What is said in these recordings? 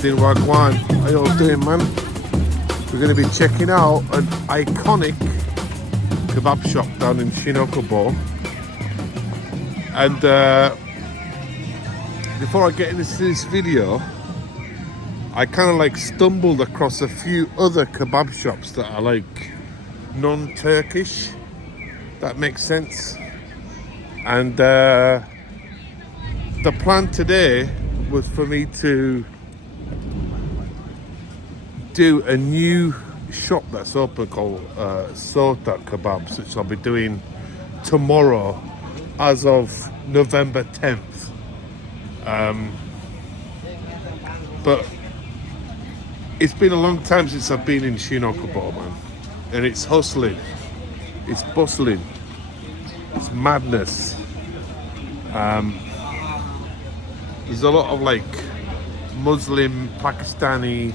Din Wagwan. How you all doing, man? We're going to be checking out an iconic kebab shop down in Shin Okubo. And before I get into this video, I kind of like stumbled across a few other kebab shops that are like non-Turkish. That makes sense. And the plan today was for me to do a new shop that's open called Sota Kebabs, which I'll be doing tomorrow as of November 10th. But it's been a long time since I've been in Shin Okubo, man. And it's hustling, it's bustling, it's madness. There's a lot of like Muslim, Pakistani,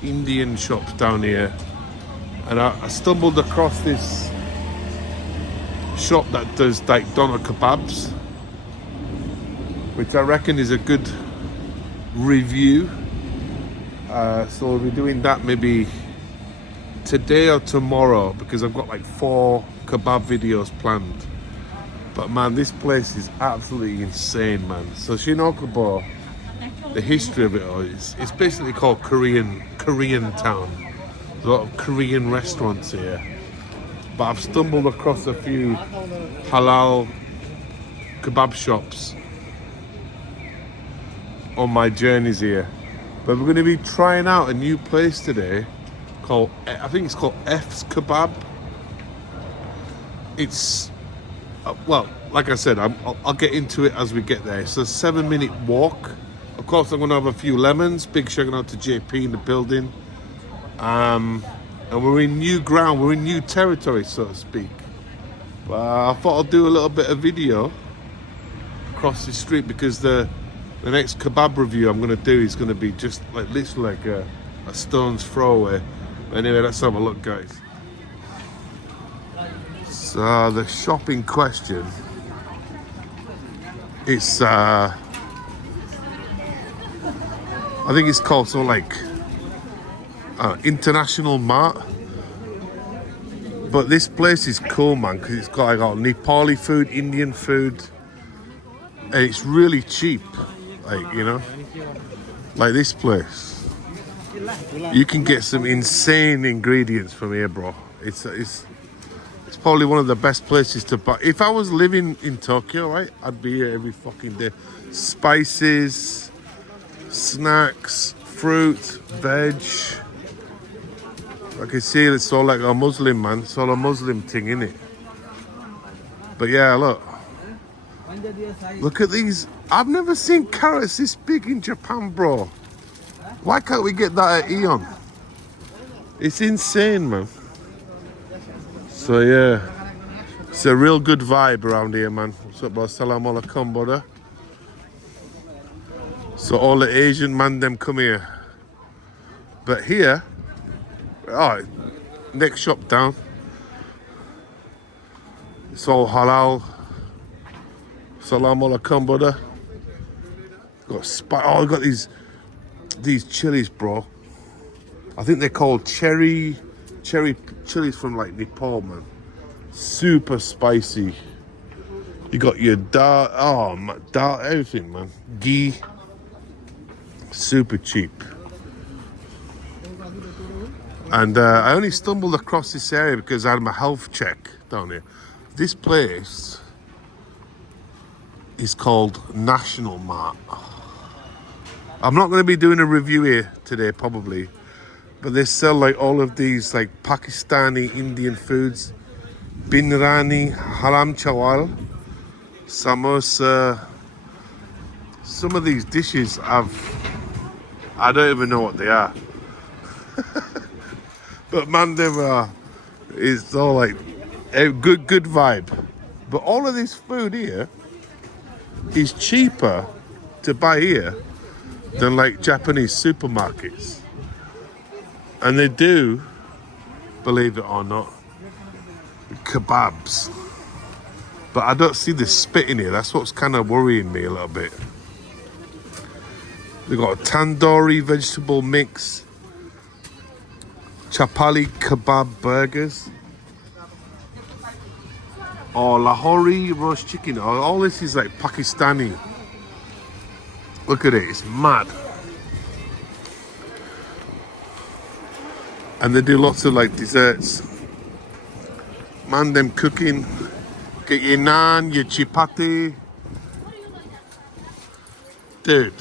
Indian shops down here, and I stumbled across this shop that does like doner kebabs, which I reckon is a good review. So we'll be doing that maybe today or tomorrow, because I've got like 4 kebab videos planned. But man, this place is absolutely insane, man. So Shin Okubo, the history of it all is, it's basically called Korean town. There's a lot of Korean restaurants here. But I've stumbled across a few halal kebab shops on my journeys here. But we're going to be trying out a new place today called, I think it's called EFE's Kebab. It's well, like I said, I'll get into it as we get there. It's a 7-minute walk. Of course, I'm going to have a few lemons. Big shout out to JP in the building. And we're in new ground. We're in new territory, so to speak. I thought I'd do a little bit of video across the street, because the next kebab review I'm going to do is going to be just like literally like a stone's throw away. Anyway, let's have a look, guys. So the shop in question, it's I think it's called something like International Mart. But this place is cool, man, because it's got like Nepali food, Indian food, and it's really cheap. Like, you know, like this place, you can get some insane ingredients from here, bro. It's probably one of the best places to buy. If I was living in Tokyo, right, I'd be here every fucking day. Spices, snacks, fruit, veg. I can see it's all like a Muslim, man. It's all a Muslim thing, innit? But yeah, look. Look at these. I've never seen carrots this big in Japan, bro. Why can't we get that at Eon? It's insane, man. So yeah, it's a real good vibe around here, man. What's up, bro? Assalamu alaikum, brother. So all the Asian man them come here. But here, oh, next shop down, it's all halal. Assalamu alaikum, brother. I got these chilies, bro. I think they're called cherry chilies from like Nepal, man. Super spicy. You got your dal, everything, man. Ghee. Super cheap. And I only stumbled across this area because I had my health check down here. This place is called National Mart. I'm not going to be doing a review here today, probably. But they sell like all of these like Pakistani, Indian foods. Binrani, haram chawal, samosa. Some of these dishes I don't even know what they are. But man, it's all like a good vibe. But all of this food here is cheaper to buy here than like Japanese supermarkets. And they do, believe it or not, kebabs. But I don't see the spit in here. That's what's kind of worrying me a little bit. They've got a tandoori vegetable mix, chapali kebab burgers, or Lahori roast chicken. All this is like Pakistani. Look at it, it's mad. And they do lots of like desserts. Man, them cooking. Get your naan, your chapati. Dude.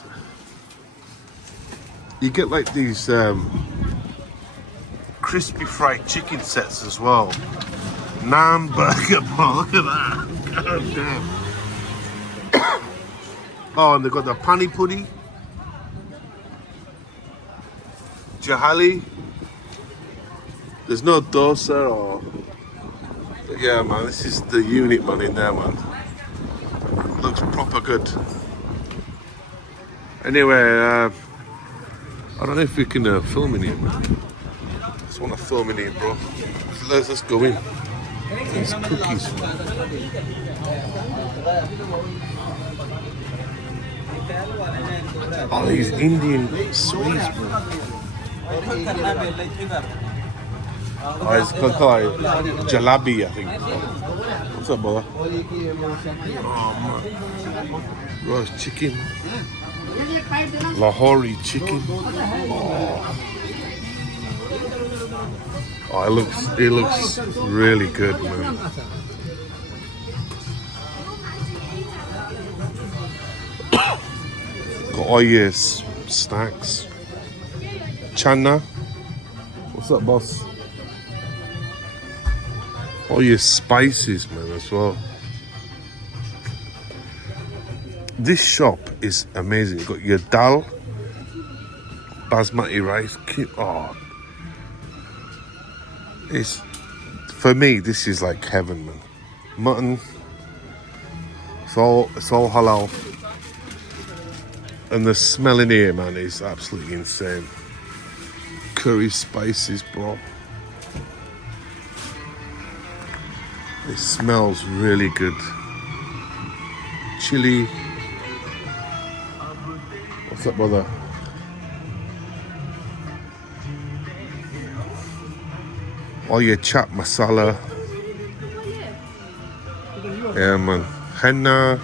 You get like these crispy fried chicken sets as well. Naan burger, bro, look at that. God damn. Oh, and they've got the pani puri. Jahali. There's no dosa or... But yeah, man, this is the unit, man, in there, man. Looks proper good. Anyway, I don't know if we can film in here, man. I just want to film in here, bro. Let's go in. These cookies, man. Oh, these Indian sweets, bro. Oh, it's called jalebi, I think. What's up, brother? Oh, man. Roast chicken. Lahori chicken. Oh, it looks really good, man. Got all your snacks. Chana. What's up, boss? All your spices, man, as well. This shop is amazing. You've got your dal, basmati rice. Oh, it's, for me, this is like heaven, man. Mutton. It's all halal. And the smell in here, man, is absolutely insane. Curry spices, bro. It smells really good. Chili. What's up, brother? All your chat masala. Yeah, man. Henna.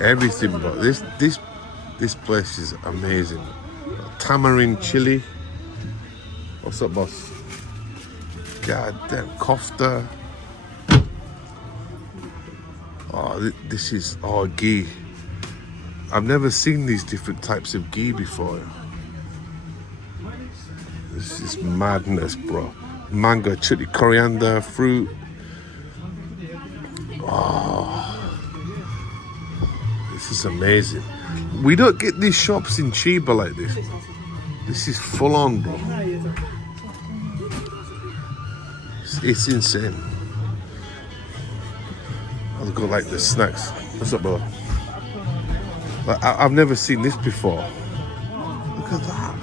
Everything, bro. This place is amazing. Tamarind chili. What's up, boss? God damn, kofta. Oh, this is ghee. I've never seen these different types of ghee before. This is madness, bro. Mango, chili, coriander, fruit. Oh, this is amazing. We don't get these shops in Chiba like this. This is full on, bro. It's insane. I'll go like the snacks. What's up, bro? Like, I've never seen this before. Look at that.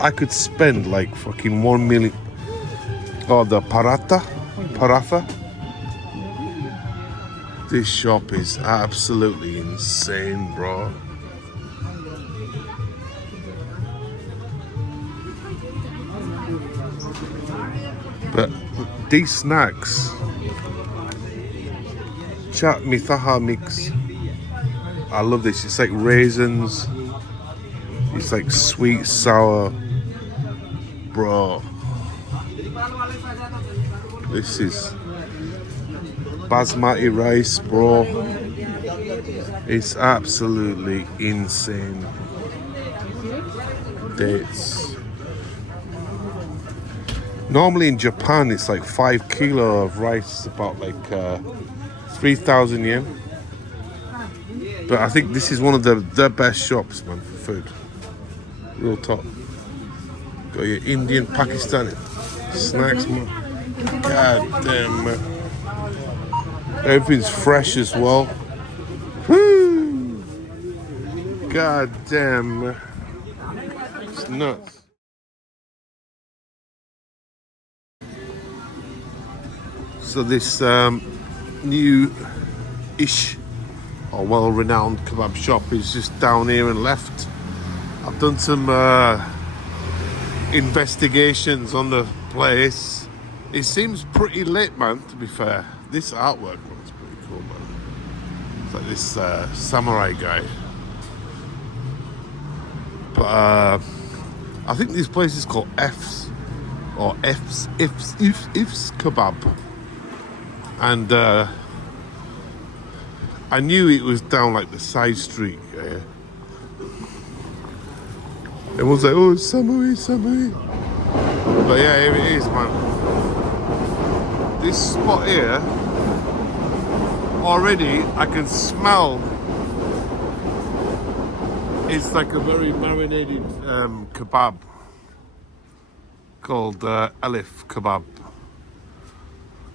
I could spend like fucking 1 million. Oh, the paratha. This shop is absolutely insane, bro. But these snacks, chat mithaha mix. I love this. It's like raisins. It's like sweet, sour, bro. This is basmati rice, bro. It's absolutely insane. Dates. Normally in Japan, it's like 5 kilo of rice, is about like 3,000 yen. But I think this is one of the best shops, man, for food. Real top. Got your Indian, Pakistani snacks, man. God damn, man. Everything's fresh as well. Woo! God damn, man. It's nuts. So this new-ish or well-renowned kebab shop is just down here and left. I've done some investigations on the place. It seems pretty lit, man, to be fair. This artwork looks pretty cool, man. It's like this samurai guy. But I think this place is called F's or If's Kebab. And I knew it was down like the side street. Yeah. Everyone's like, oh, it's Samui. But yeah, here it is, man. This spot here, already I can smell. It's like a very marinated kebab called LIF Kebab.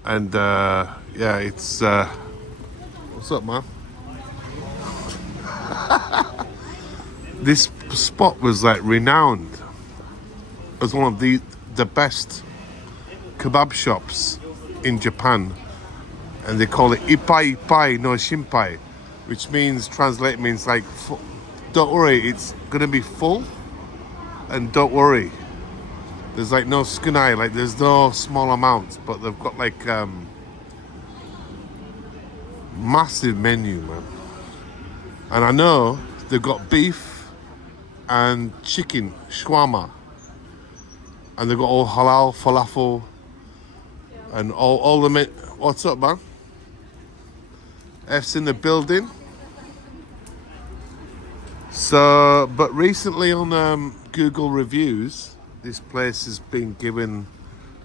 And yeah, it's what's up, man? This spot was like renowned as one of the best kebab shops in Japan, and they call it Ippai Ippai no Shinpai, which means, translate means like, don't worry, it's gonna be full, and don't worry, there's like no skunai, like there's no small amounts, but they've got like massive menu, man. And I know they've got beef and chicken, shawarma, and they've got all halal, falafel, and all the what's up, man? F's in the building. So, but recently on Google reviews, this place has been given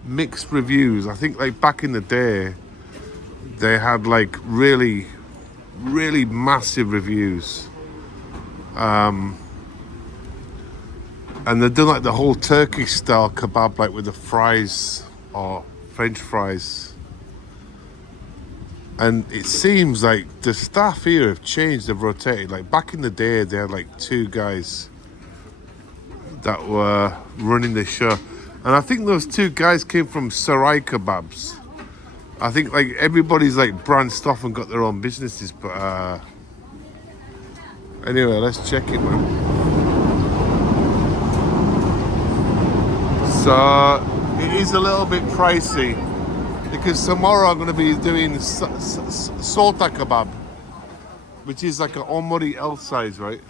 mixed reviews. I think like back in the day, they had like really massive reviews. And they've done like the whole Turkish style kebab, like with the fries or French fries. And it seems like the staff here have changed, they've rotated. Like back in the day, they had like two guys that were running the show. And I think those two guys came from Sarai Kebabs. I think like everybody's like branched off and got their own businesses, but anyway, let's check it, man. So it is a little bit pricey because tomorrow I'm going to be doing sota kebab, which is like an omori L size, right?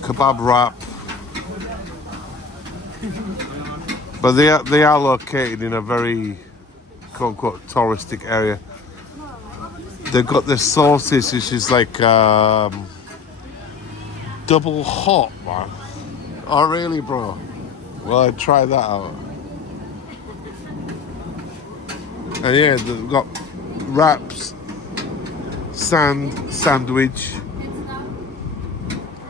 Kebab wrap. But they are located in a very quote unquote touristic area. They've got the sauces, which is like double hot, man. Oh really, bro? Well, I'd try that out. And yeah, they've got wraps, sandwich.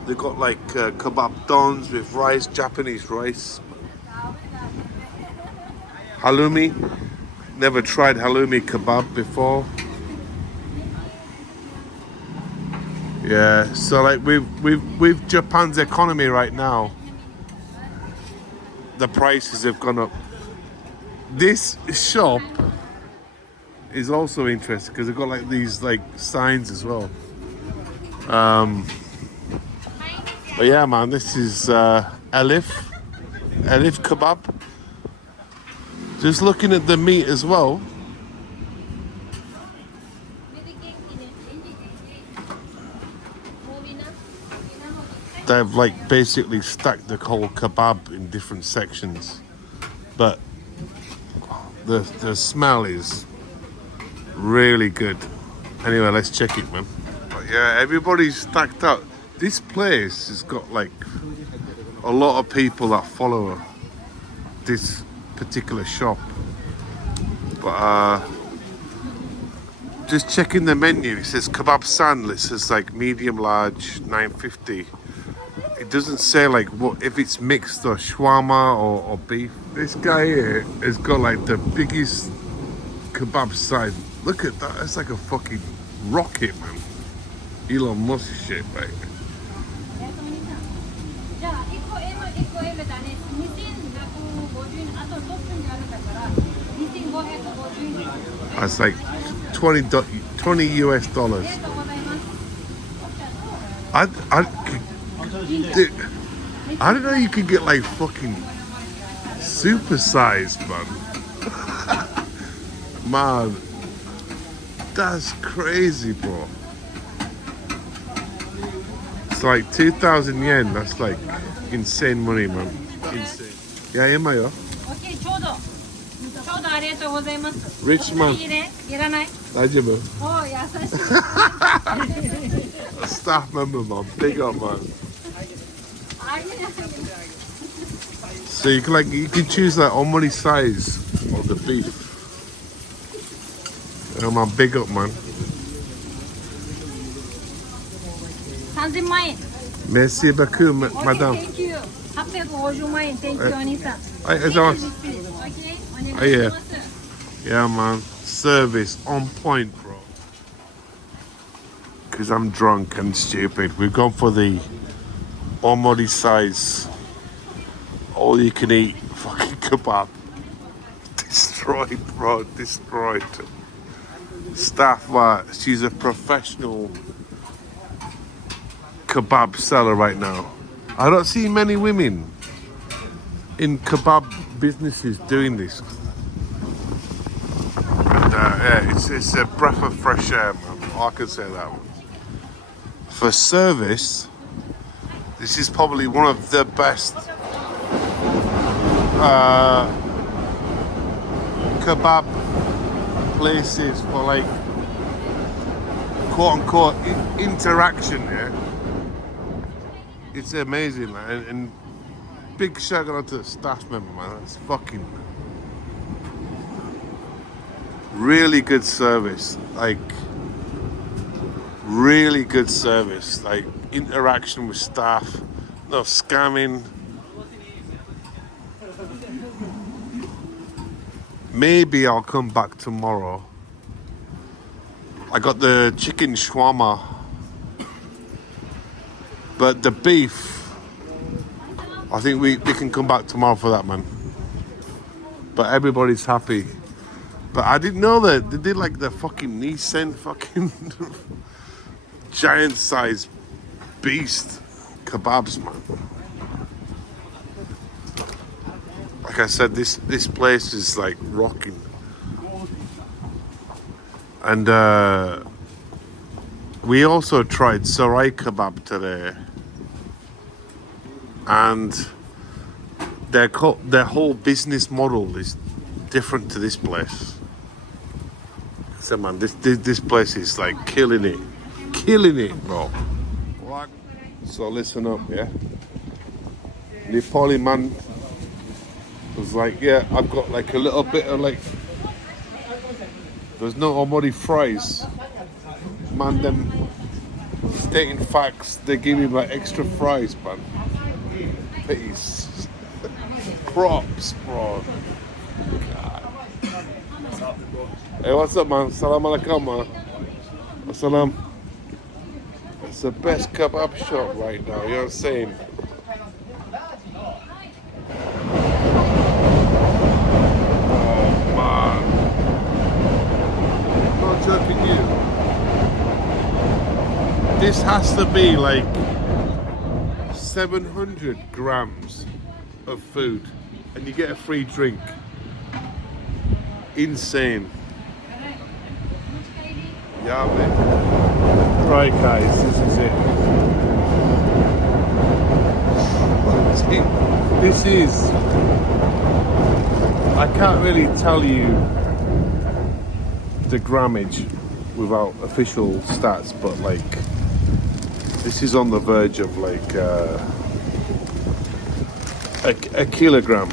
They've got like kebab dons with rice, Japanese rice. Halloumi. Never tried halloumi kebab before. Yeah, so like with Japan's economy right now, the prices have gone up. This shop is also interesting because they've got like these like signs as well. But yeah, man, this is Elif Kebab. Just looking at the meat as well. They've like basically stacked the whole kebab in different sections, but the smell is really good. Anyway, let's check it, man. But yeah, everybody's stacked up. This place has got like a lot of people that follow this particular shop. But just checking the menu, it says kebab sand. It says like medium large, $9.50. It doesn't say like what if it's mixed or shawarma or beef. This guy here has got like the biggest kebab side. Look at that, it's like a fucking rocket, man. Elon Musk shit, like. That's like 20 US dollars. Dude, I didn't know you could get like fucking supersized, man. Man, that's crazy, bro. It's like 2,000 yen. That's like insane money, man. Insane. Yeah, am I? Okay, ちょうどありがとうございます。 Rich man. いいね。いらない。大丈夫? Oh, 優しい。 A staff member, man. Big up, man. So you can choose like omori size of the beef. Oh man, big up, man. 3000万円。 Merci beaucoup, madame. Thank you. 850万円。Thank you, お兄さん。はい、ありがとうございます。 Okay, お願 Oh いし yeah. ます。 Yeah, man. Service on point, bro. Because I'm drunk and stupid. We've gone for the omori size, all you can eat fucking kebab. Destroyed, bro. Destroyed. Staff, she's a professional kebab seller right now. I don't see many women in kebab businesses doing this. Yeah, it's a breath of fresh air, man. I can say that one. For service, this is probably one of the best kebab places for like quote unquote interaction. Yeah, it's amazing, man. And big shout out to the staff member, man. That's fucking really good service. Like really good service. Like interaction with staff. No scamming. Maybe I'll come back tomorrow. I got the chicken shawarma, but the beef, I think we can come back tomorrow for that, man. But everybody's happy. But I didn't know that they did like the fucking Nissan fucking giant size beast kebabs, man. Like I said, this place is like rocking. And we also tried sarai kebab today, and their whole business model is different to this place. So man, this place is like killing it, bro. So listen up, yeah. Nepali man was like, yeah, I've got like a little bit of like, there's no omori fries. Man, them stating facts, they give me like extra fries, man. Please. Props, bro. God. Hey, what's up, man? Salam alaikum, man. Assalam. It's the best kebab shop right now, you know what I'm saying? Joking you. This has to be like 700 grams of food and you get a free drink. Insane. Yeah, man. Right, guys, this is it. This is, I can't really tell you the grammage without official stats, but like this is on the verge of like a kilogram,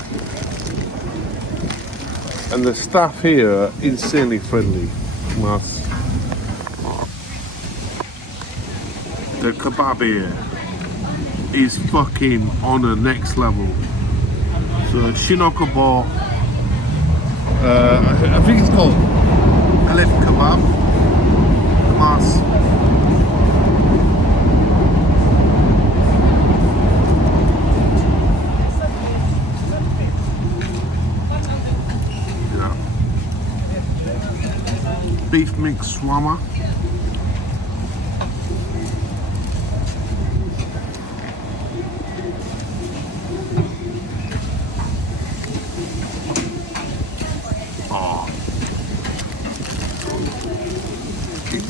and the staff here are insanely friendly. The kebab here is fucking on a next level. So Shin Okubo, I think it's called LIF kebab, class. Yeah. beef mix shawarma. Oh,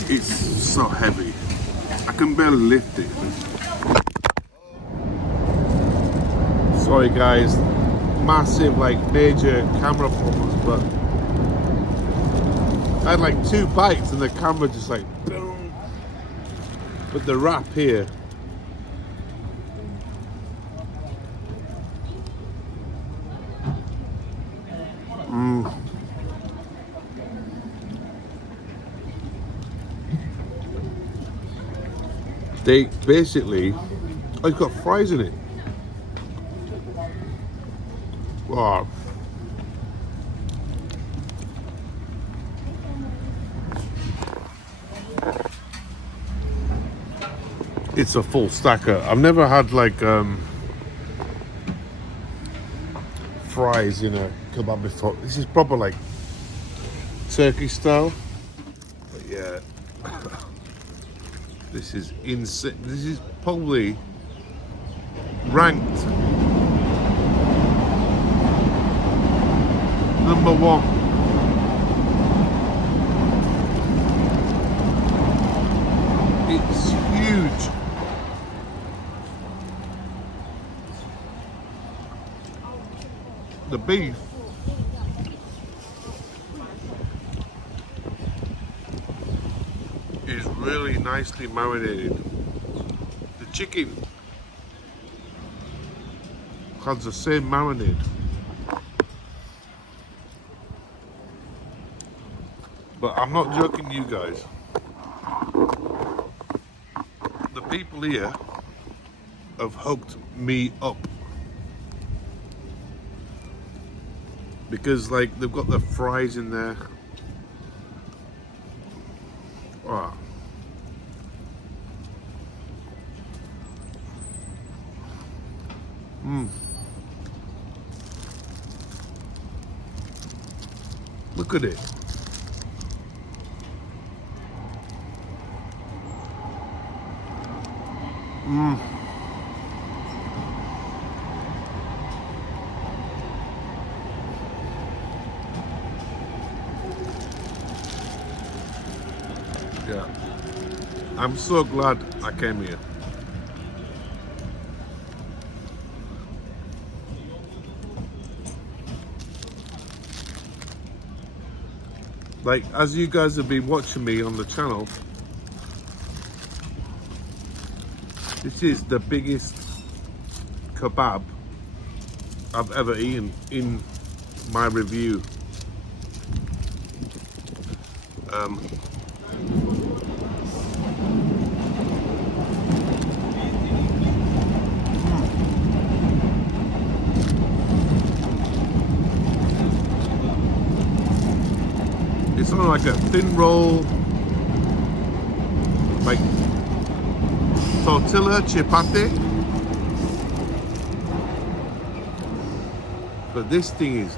it's so heavy. I can barely lift it. Sorry guys, massive like major camera problems, but I had like 2 bites and the camera just like boom. But the wrap here, they basically, oh, it's got fries in it. Wow. It's a full stacker. I've never had like fries in a kebab before. This is proper like Turkish style. But yeah, this is insane. This is probably ranked #1. It's huge. The beef is really nicely marinated. The chicken has the same marinade. But I'm not joking, you guys. The people here have hooked me up. Because like they've got the fries in there. Oh. Look at it. Yeah. I'm so glad I came here. Like, as you guys have been watching me on the channel, this is the biggest kebab I've ever eaten in my review. It's sort of like a thin roll, like tortilla chipate. But this thing is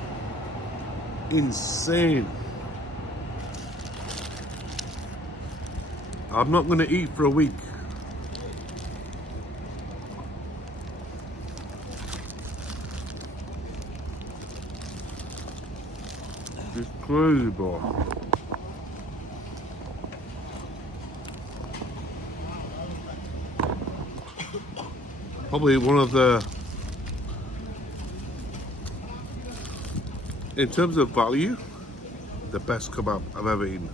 insane. I'm not going to eat for a week. It's crazy, bro. Probably one of the, in terms of value, the best kebab I've ever eaten.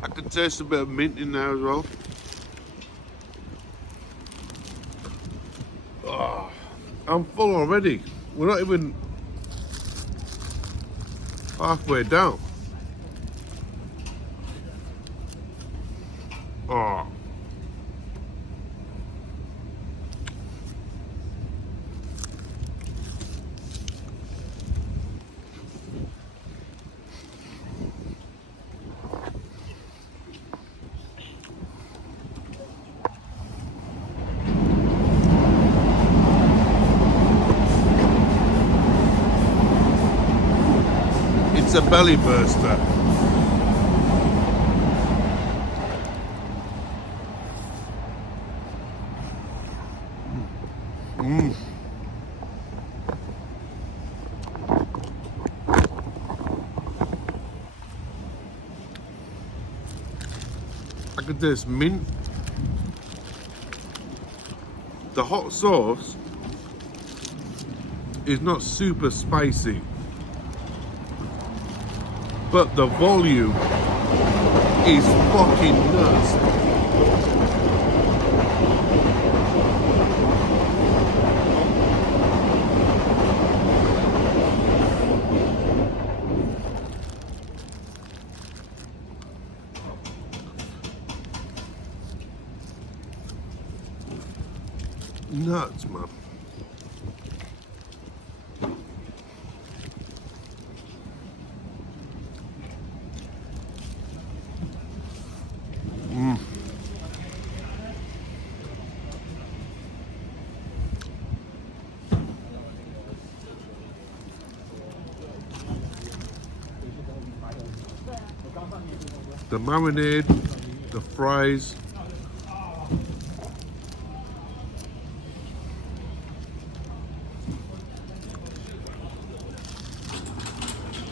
I can taste a bit of mint in there as well. Oh, I'm full already. We're not even halfway down. Oh. It's a belly burster. Look at this mint. The hot sauce is not super spicy, but the volume is fucking nuts. Nuts, man. The marinade, the fries.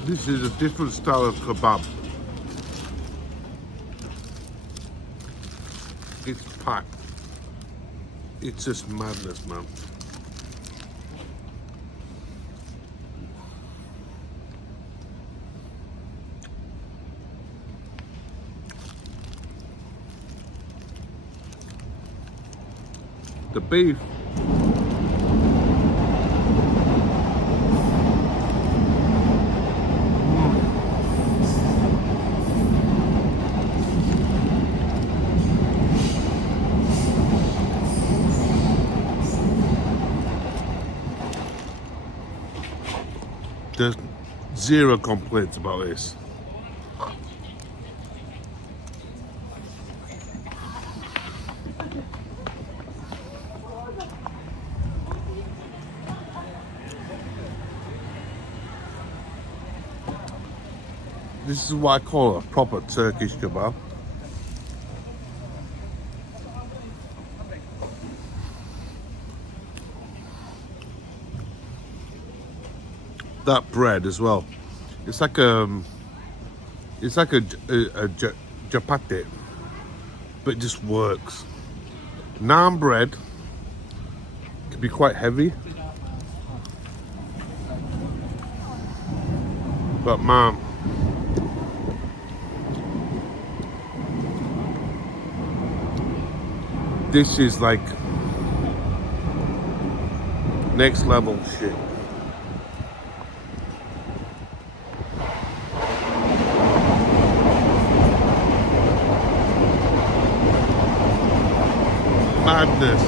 This is a different style of kebab. It's packed. It's just madness, man. The beef. There's zero complaints about this. This is what I call a proper Turkish kebab. That bread as well. It's like a chapati, but it just works. Naan bread can be quite heavy, but man, this is like next level shit. Madness.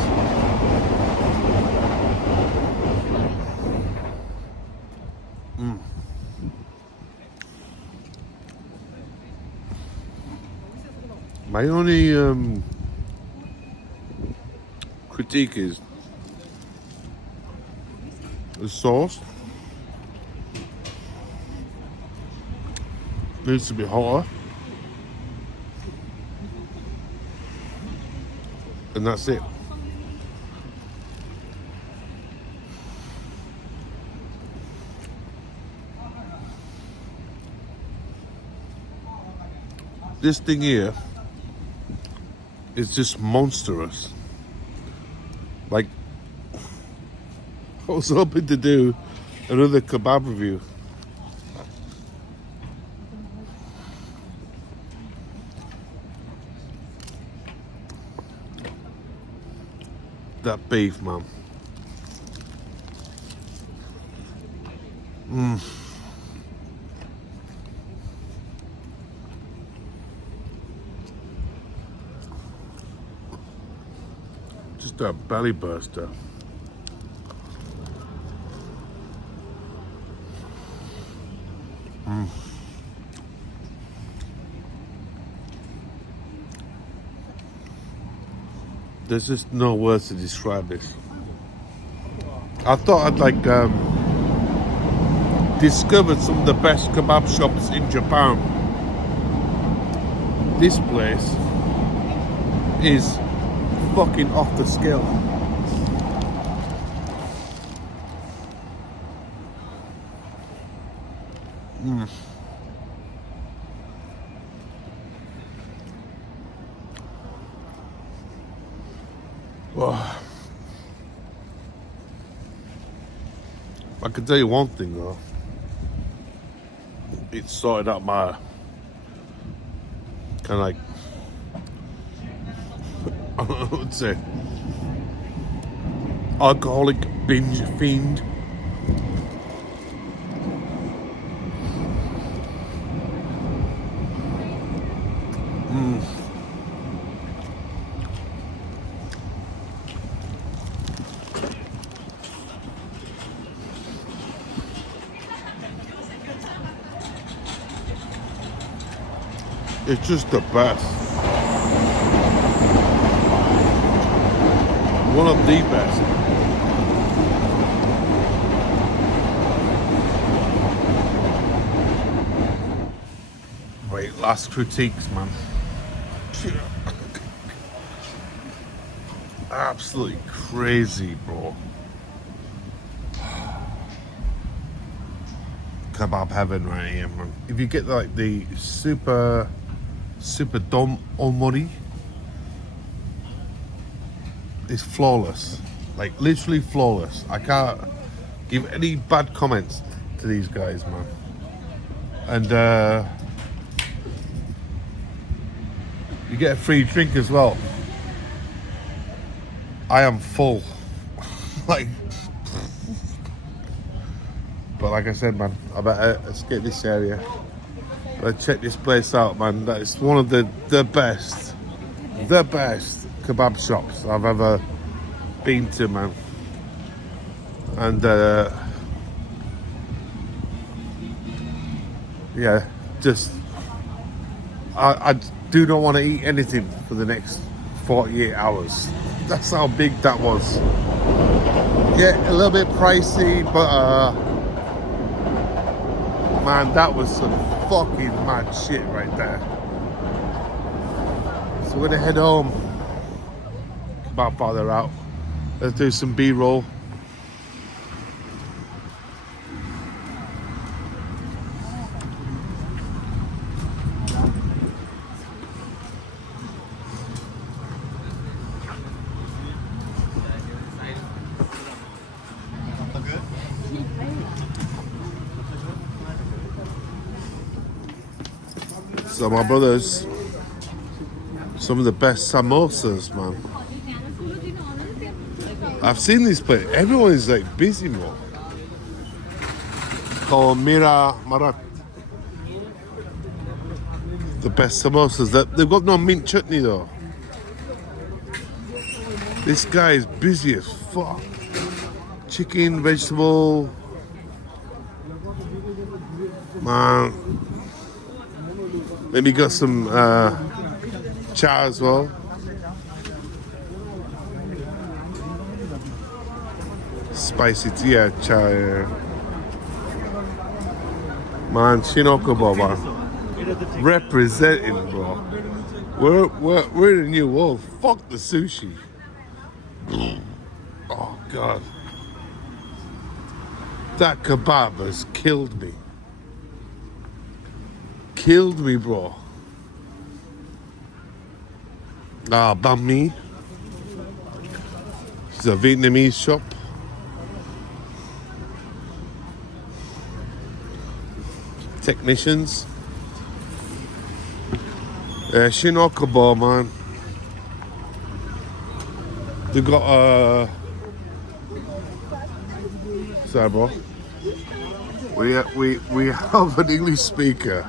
My only critique is the sauce needs to be hotter, and that's it. This thing here is just monstrous. Like, I was hoping to do another kebab review. That beef, man. just a belly burster. There's just no words to describe this. I thought I'd like discovered some of the best kebab shops in Japan. This place is fucking off the scale. Well, I can tell you one thing though. It sorted out my kind of like, I would say, alcoholic binge fiend. It's just the best. One of the best. Wait, last critiques, man. Absolutely crazy, bro. Kebab heaven right here, man. If you get like the super dom omori, it's flawless, like literally flawless. I can't give any bad comments to these guys, man. And you get a free drink as well. I am full. Like, but like I said, man, I better escape this area. But check this place out, man. That is one of the best kebab shops I've ever been to, man. And yeah, just I do not want to eat anything for the next 48 hours. That's how big that was. Yeah, a little bit pricey, but man, that was some fucking mad shit right there. So we're gonna head home. About farther out. Let's do some B-roll. So my brothers, some of the best samosas, man. I've seen this place. Everyone is like busy, bro. Called Mira Marat. The best samosas. They've got no mint chutney though. This guy is busy as fuck. Chicken, vegetable. Man. Maybe got some cha as well. Spicy tea, yeah, cha. Yeah. Man, Shin Okubo, man. Representing, bro. We're in a new world. Fuck the sushi. Oh God. That kebab has killed me. Killed me, bro. Ah, banh mi. It's a Vietnamese shop. Technicians. Shin Okubo, man. They got sorry, bro. We have an English speaker.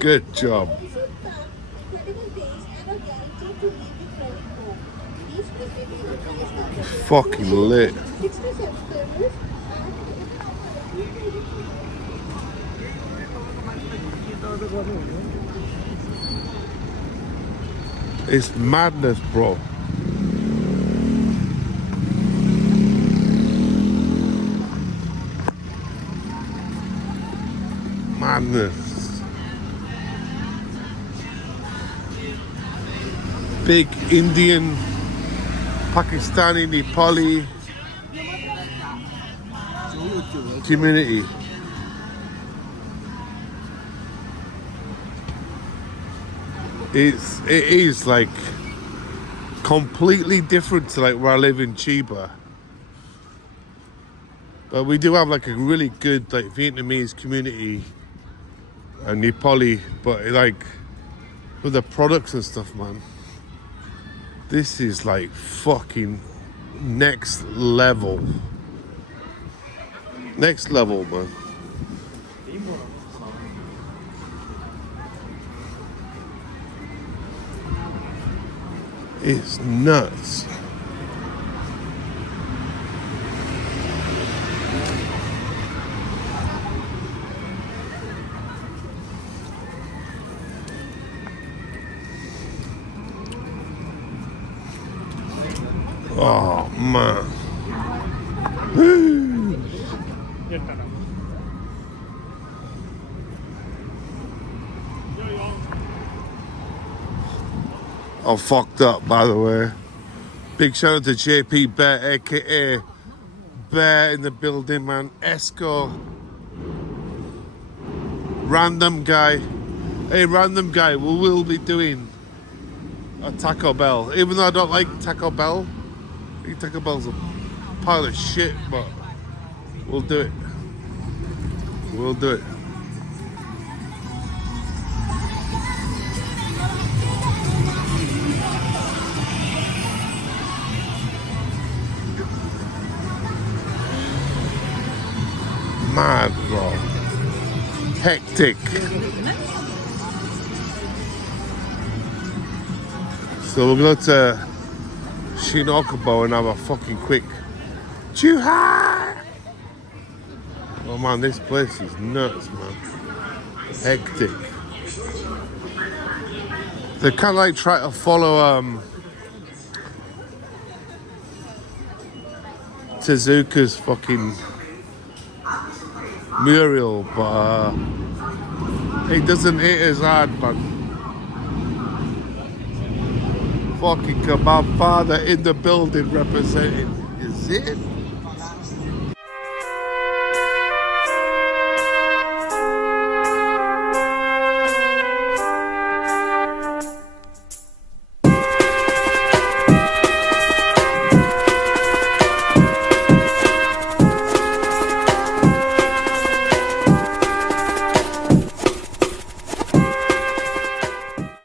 Good job. Fucking lit. It's madness, bro. Madness. Big Indian, Pakistani, Nepali community. It is like completely different to like where I live in Chiba. But we do have like a really good like Vietnamese community and Nepali, but like with the products and stuff, man. This is like fucking next level. Next level, man. It's nuts. Oh man. I'm fucked up, by the way. Big shout out to JP Bear, aka Bear in the building, man. Esco. Random guy. Hey, random guy, we will be doing a Taco Bell. Even though I don't like Taco Bell. I think Taco Bell's a pile of shit, but we'll do it. We'll do it. Mad, bro. Hectic. So we'll go to Shin Okubo and have a fucking quick Chuha! Oh man, this place is nuts, man. Hectic. They kind of like try to follow Tezuka's fucking mural, but it doesn't hit as hard, but fucking kebab father in the building representing. Is it?